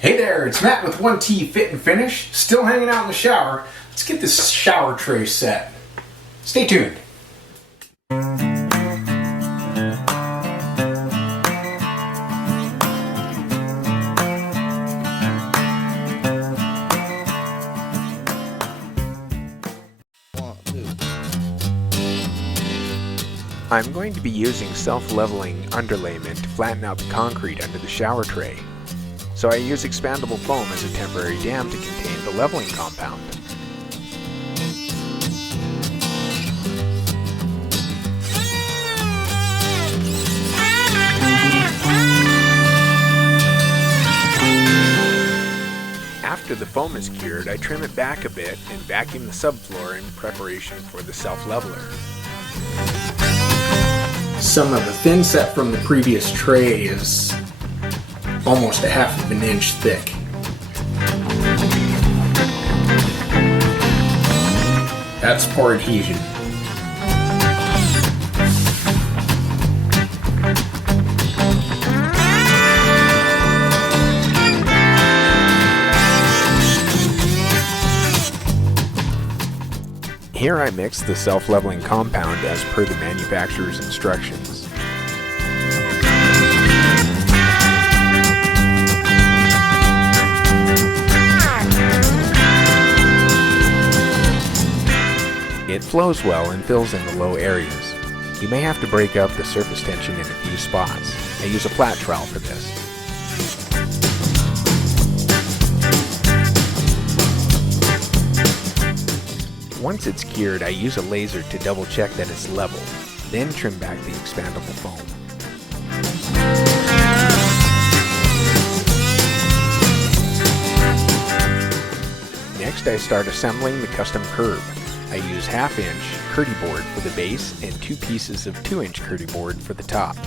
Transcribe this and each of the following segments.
Hey there, it's Matt with 1T Fit and Finish, still hanging out in the shower. Let's get this shower tray set. Stay tuned. I'm going to be using self-leveling underlayment to flatten out the concrete under the shower tray. So I use expandable foam as a temporary dam to contain the leveling compound. After the foam is cured, I trim it back a bit and vacuum the subfloor in preparation for the self-leveler. Some of the thin set from the previous tray is almost a half of an inch thick. That's pour adhesion. Here I mix the self-leveling compound as per the manufacturer's instructions. It flows well and fills in the low areas. You may have to break up the surface tension in a few spots. I use a flat trowel for this. Once it's cured, I use a laser to double check that it's level, then trim back the expandable foam. Next, I start assembling the custom curb. I use 1/2-inch Kerdi-board for the base and 2 pieces of 2-inch Kerdi-board for the top.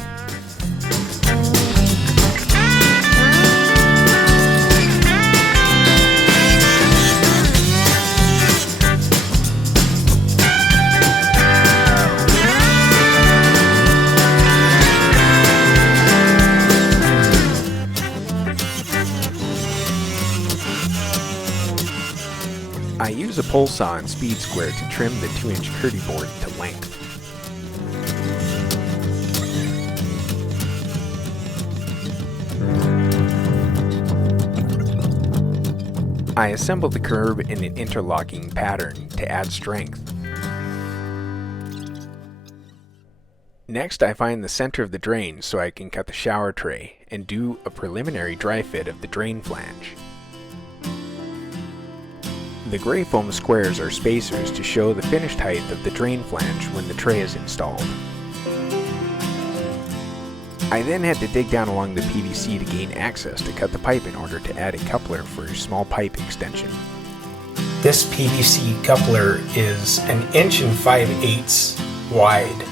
I use a pole saw and speed square to trim the 2-inch Kerdi-board to length. I assemble the curb in an interlocking pattern to add strength. Next, I find the center of the drain so I can cut the shower tray and do a preliminary dry fit of the drain flange. The gray foam squares are spacers to show the finished height of the drain flange when the tray is installed. I then had to dig down along the PVC to gain access to cut the pipe in order to add a coupler for a small pipe extension. This PVC coupler is 1 5/8 inches wide.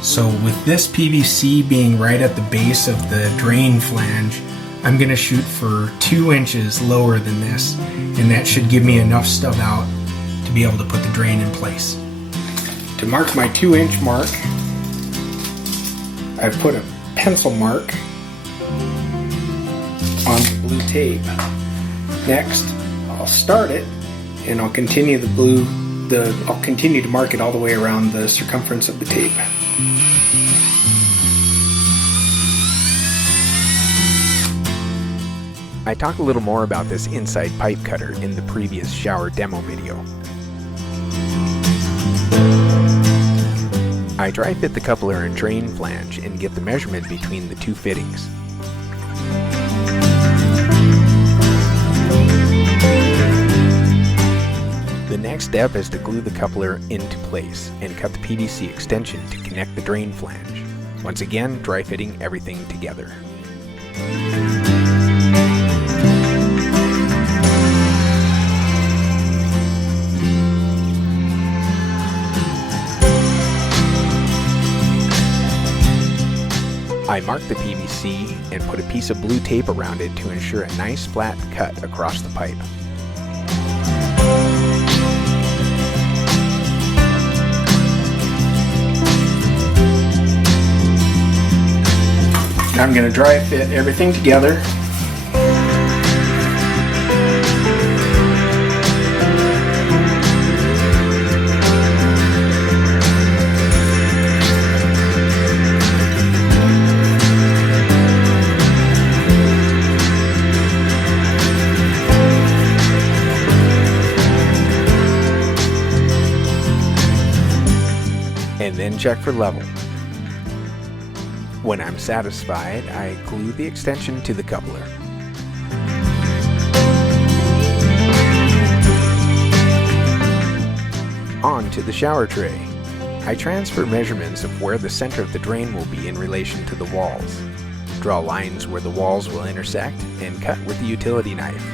So with this PVC being right at the base of the drain flange, I'm going to shoot for 2 inches lower than this, and that should give me enough stub out to be able to put the drain in place. To mark my 2-inch mark, I've put a pencil mark on the blue tape. Next, I'll start it, and I'll continue I'll continue to mark it all the way around the circumference of the tape. I talk a little more about this inside pipe cutter in the previous shower demo video. I dry fit the coupler and drain flange and get the measurement between the 2 fittings. The next step is to glue the coupler into place and cut the PVC extension to connect the drain flange. Once again, dry fitting everything together. I mark the PVC and put a piece of blue tape around it to ensure a nice flat cut across the pipe. I'm going to dry fit everything together. and then check for level. When I'm satisfied, I glue the extension to the coupler. On to the shower tray. I transfer measurements of where the center of the drain will be in relation to the walls. Draw lines where the walls will intersect and cut with the utility knife.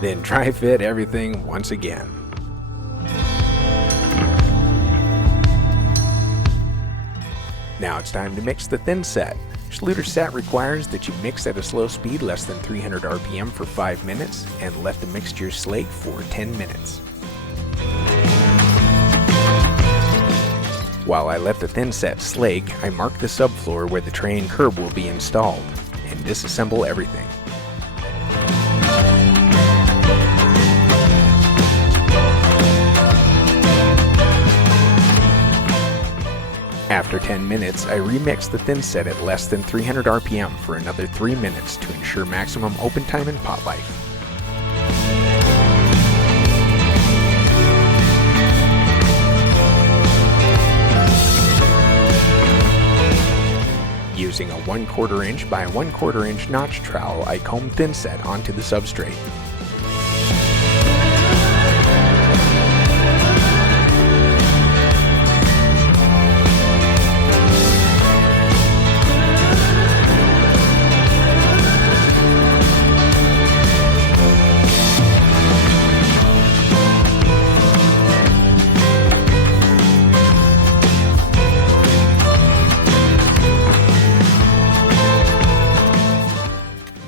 Then dry fit everything once again. Now it's time to mix the thin set. Schluter set requires that you mix at a slow speed less than 300 RPM for 5 minutes and let the mixture slake for 10 minutes. While I let the thin set slake, I mark the subfloor where the tray and curb will be installed and disassemble everything. After 10 minutes, I remix the thin set at less than 300 RPM for another 3 minutes to ensure maximum open time and pot life. Using a 1/4 inch by 1/4 inch notch trowel, I comb thin set onto the substrate.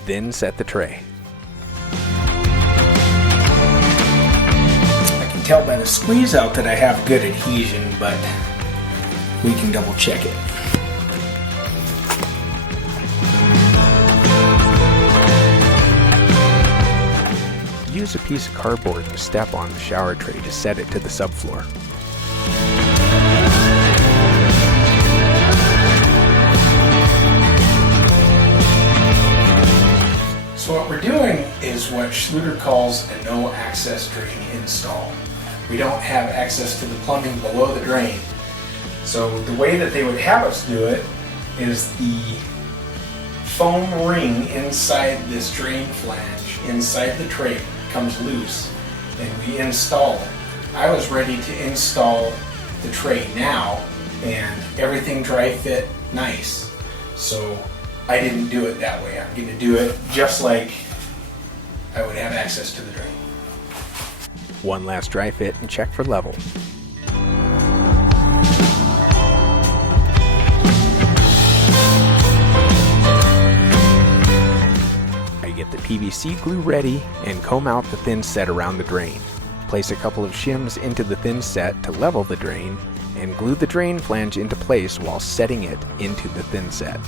Then set the tray. I can tell by the squeeze out that I have good adhesion, but we can double check it. Use a piece of cardboard to step on the shower tray to set it to the subfloor. So what we're doing is what Schluter calls a no-access drain install. We don't have access to the plumbing below the drain. So the way that they would have us do it is the foam ring inside this drain flange, inside the tray, comes loose, and we install it. I was ready to install the tray now, and everything dry fit nice. So I didn't do it that way. I'm going to do it just like I would have access to the drain. One last dry fit and check for level. I get the PVC glue ready and comb out the thin set around the drain. Place a couple of shims into the thin set to level the drain and glue the drain flange into place while setting it into the thin set.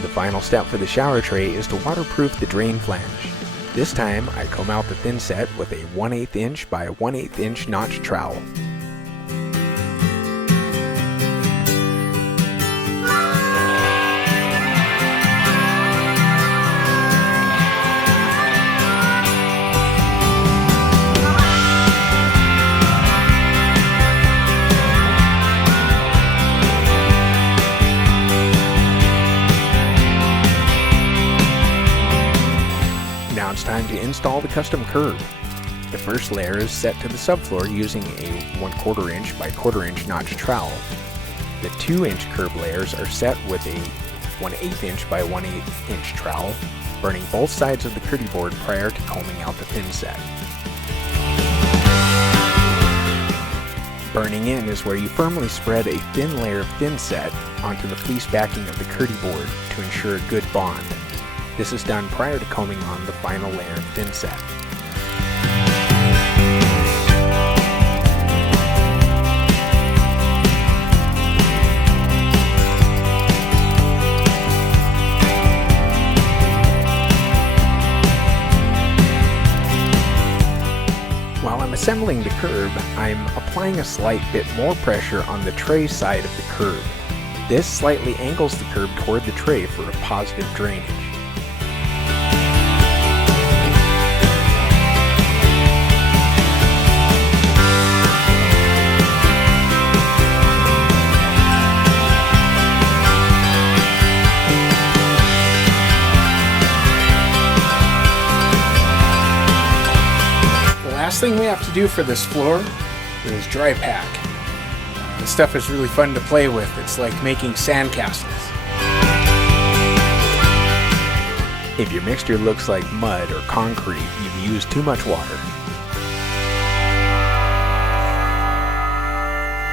The final step for the shower tray is to waterproof the drain flange. This time I comb out the thin set with a 1/8 inch by 1/8 inch notch trowel. to install the custom curb. The first layer is set to the subfloor using a 1/4 inch by 1/4 inch notch trowel. The 2-inch curb layers are set with a 1/8 inch by 1/8 inch trowel, burning both sides of the Kerdi-board prior to combing out the thin set. Burning in is where you firmly spread a thin layer of thin set onto the fleece backing of the Kerdi-board to ensure a good bond. This is done prior to combing on the final layer of thin set. While I'm assembling the curb, I'm applying a slight bit more pressure on the tray side of the curb. This slightly angles the curb toward the tray for a positive drainage. Last thing we have to do for this floor is dry pack. This stuff is really fun to play with. It's like making sandcastles. If your mixture looks like mud or concrete, you've used too much water.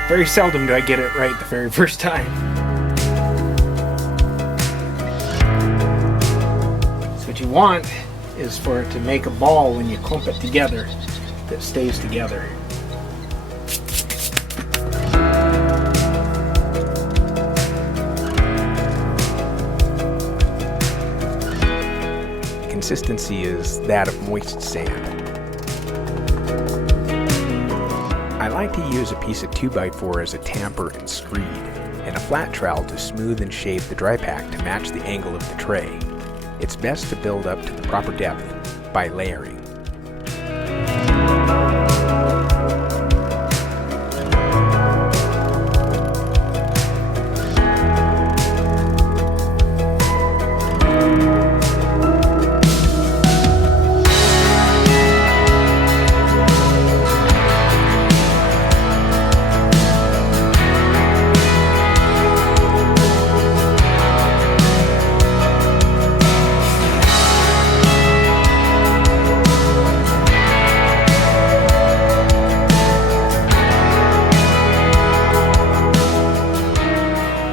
Very seldom do I get it right the very first time. So what you want is for it to make a ball when you clump it together that stays together. Consistency is that of moist sand. I like to use a piece of 2x4 as a tamper and screed, and a flat trowel to smooth and shape the dry pack to match the angle of the tray. It's best to build up to the proper depth by layering.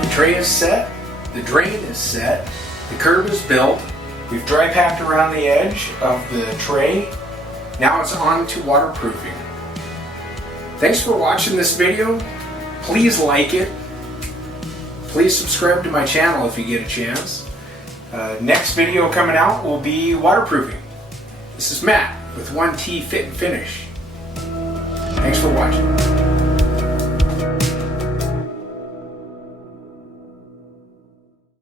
The tray is set, the drain is set, the curb is built, we've dry packed around the edge of the tray. Now it's on to waterproofing. Thanks for watching this video. Please like it. Please subscribe to my channel if you get a chance. Next video coming out will be waterproofing. This is Matt with 1T Fit and Finish. Thanks for watching.